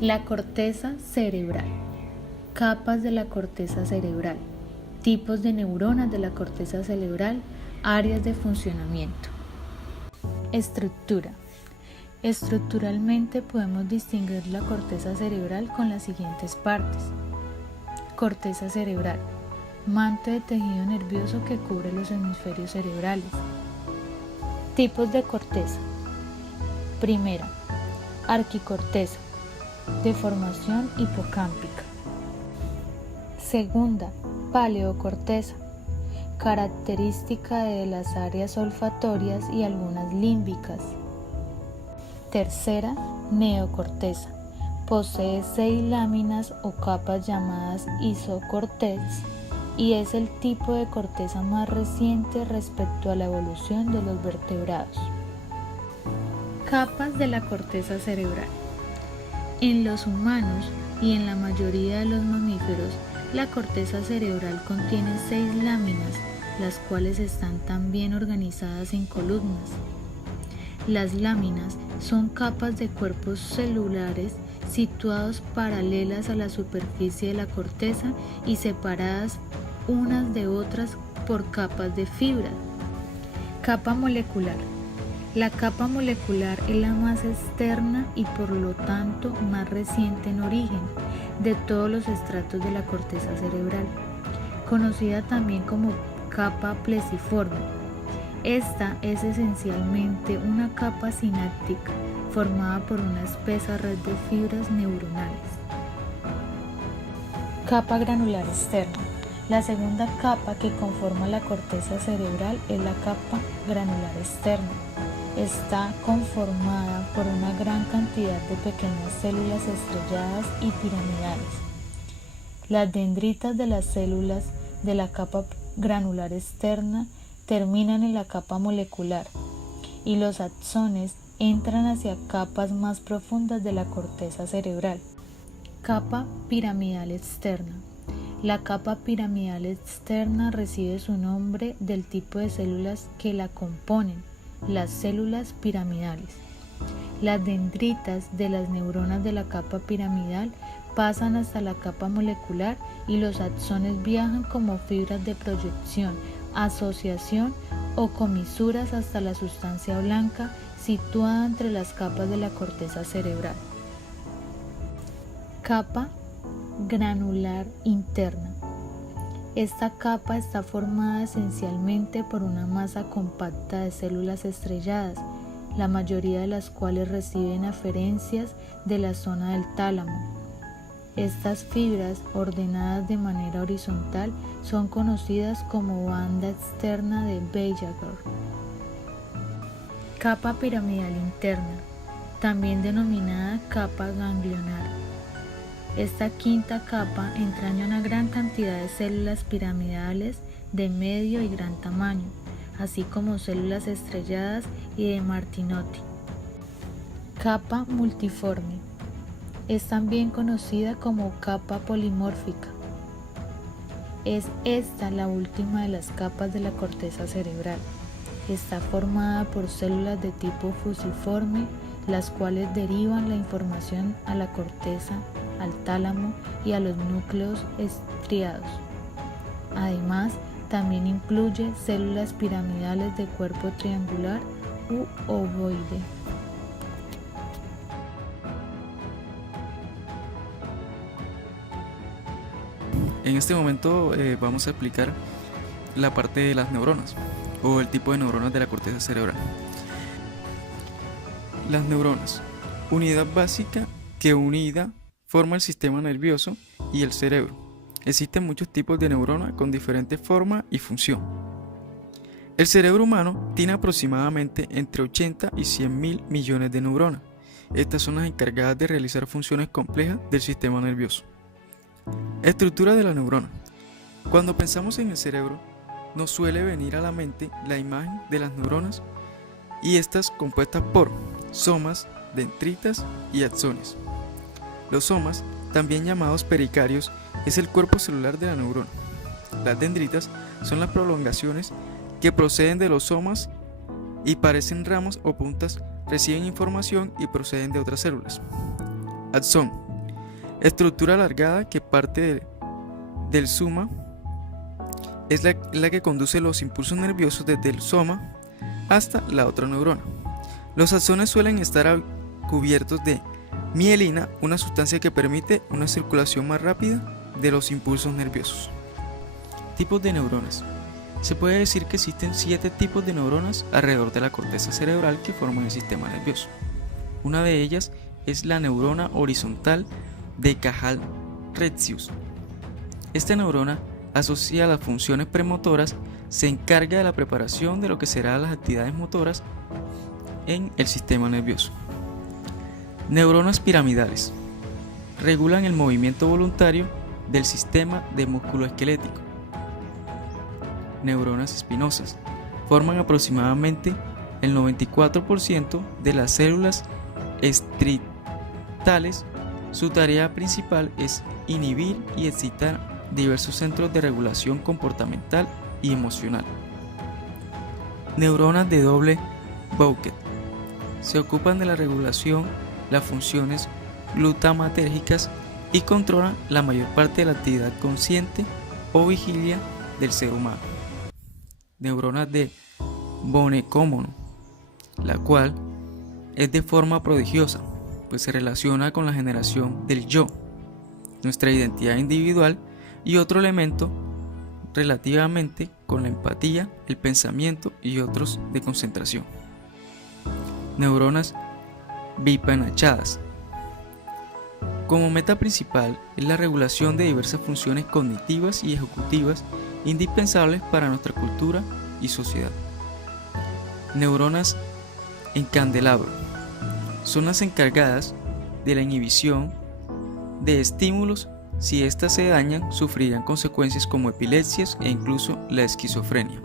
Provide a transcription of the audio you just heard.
La corteza cerebral. Capas de la corteza cerebral. Tipos de neuronas de la corteza cerebral. Áreas de funcionamiento. Estructura. Estructuralmente podemos distinguir la corteza cerebral con las siguientes partes. Corteza cerebral. Manto de tejido nervioso que cubre los hemisferios cerebrales. Tipos de corteza. Primera, arquicorteza, de formación hipocámpica. Segunda, paleocorteza, característica de las áreas olfatorias y algunas límbicas. Tercera, neocorteza, posee 6 láminas o capas llamadas isocortex y es el tipo de corteza más reciente respecto a la evolución de los vertebrados. Capas de la corteza cerebral. En los humanos y en la mayoría de los mamíferos, la corteza cerebral contiene 6 láminas, las cuales están también organizadas en columnas. Las láminas son capas de cuerpos celulares situados paralelas a la superficie de la corteza y separadas unas de otras por capas de fibra. Capa molecular. La capa molecular es la más externa y por lo tanto más reciente en origen de todos los estratos de la corteza cerebral, conocida también como capa plesiforme. Esta es esencialmente una capa sináptica formada por una espesa red de fibras neuronales. Capa granular externa. La segunda capa que conforma la corteza cerebral es la capa granular externa. Está conformada por una gran cantidad de pequeñas células estrelladas y piramidales. Las dendritas de las células de la capa granular externa terminan en la capa molecular y los axones entran hacia capas más profundas de la corteza cerebral. Capa piramidal externa. La capa piramidal externa recibe su nombre del tipo de células que la componen, las células piramidales. Las dendritas de las neuronas de la capa piramidal pasan hasta la capa molecular y los axones viajan como fibras de proyección, asociación o comisuras hasta la sustancia blanca situada entre las capas de la corteza cerebral. Capa granular interna. Esta capa está formada esencialmente por una masa compacta de células estrelladas, la mayoría de las cuales reciben aferencias de la zona del tálamo. Estas fibras, ordenadas de manera horizontal, son conocidas como banda externa de Wegener. Capa piramidal interna, también denominada capa ganglionar. Esta quinta capa entraña una gran cantidad de células piramidales de medio y gran tamaño, así como células estrelladas y de Martinotti. Capa multiforme. Es también conocida como capa polimórfica. Es esta la última de las capas de la corteza cerebral. Está formada por células de tipo fusiforme, las cuales derivan la información a la corteza, al tálamo y a los núcleos estriados. Además, también incluye células piramidales de cuerpo triangular u ovoide. En este momento vamos a explicar la parte de las neuronas o el tipo de neuronas de la corteza cerebral. Las neuronas, unidad básica que unida forma el sistema nervioso y el cerebro. Existen muchos tipos de neuronas con diferente forma y función. El cerebro humano tiene aproximadamente entre 80 y 100.000 millones de neuronas. Estas son las encargadas de realizar funciones complejas del sistema nervioso. Estructura de la neurona. Cuando pensamos en el cerebro, nos suele venir a la mente la imagen de las neuronas y estas compuestas por somas, dendritas y axones. Los somas, también llamados pericarios, es el cuerpo celular de la neurona. Las dendritas son las prolongaciones que proceden de los somas y parecen ramos o puntas, reciben información y proceden de otras células. Axón Estructura alargada que parte del soma es la que conduce los impulsos nerviosos desde el soma hasta la otra neurona. Los axones suelen estar cubiertos de mielina, una sustancia que permite una circulación más rápida de los impulsos nerviosos. Tipos de neuronas. Se puede decir que existen 7 tipos de neuronas alrededor de la corteza cerebral que forman el sistema nervioso. Una de ellas es la neurona horizontal de Cajal-Retzius. Esta neurona, asociada a las funciones premotoras, se encarga de la preparación de lo que serán las actividades motoras en el sistema nervioso. Neuronas piramidales. Regulan el movimiento voluntario del sistema de músculo esquelético. Neuronas espinosas. Forman aproximadamente el 94% de las células estriadas. Su tarea principal es inhibir y excitar diversos centros de regulación comportamental y emocional. Neuronas de doble Bouquet. Se ocupan de la regulación, las funciones glutamatérgicas y controlan la mayor parte de la actividad consciente o vigilia del ser humano. Neuronas de Von-Neukommon, la cual es de forma prodigiosa, pues se relaciona con la generación del yo, nuestra identidad individual, y otro elemento relativamente con la empatía, el pensamiento y otros de concentración. Neuronas bipanachadas. Como meta principal es la regulación de diversas funciones cognitivas y ejecutivas indispensables para nuestra cultura y sociedad. Neuronas en candelabro. Son las encargadas de la inhibición de estímulos. Si éstas se dañan, sufrirán consecuencias como epilepsias e incluso la esquizofrenia.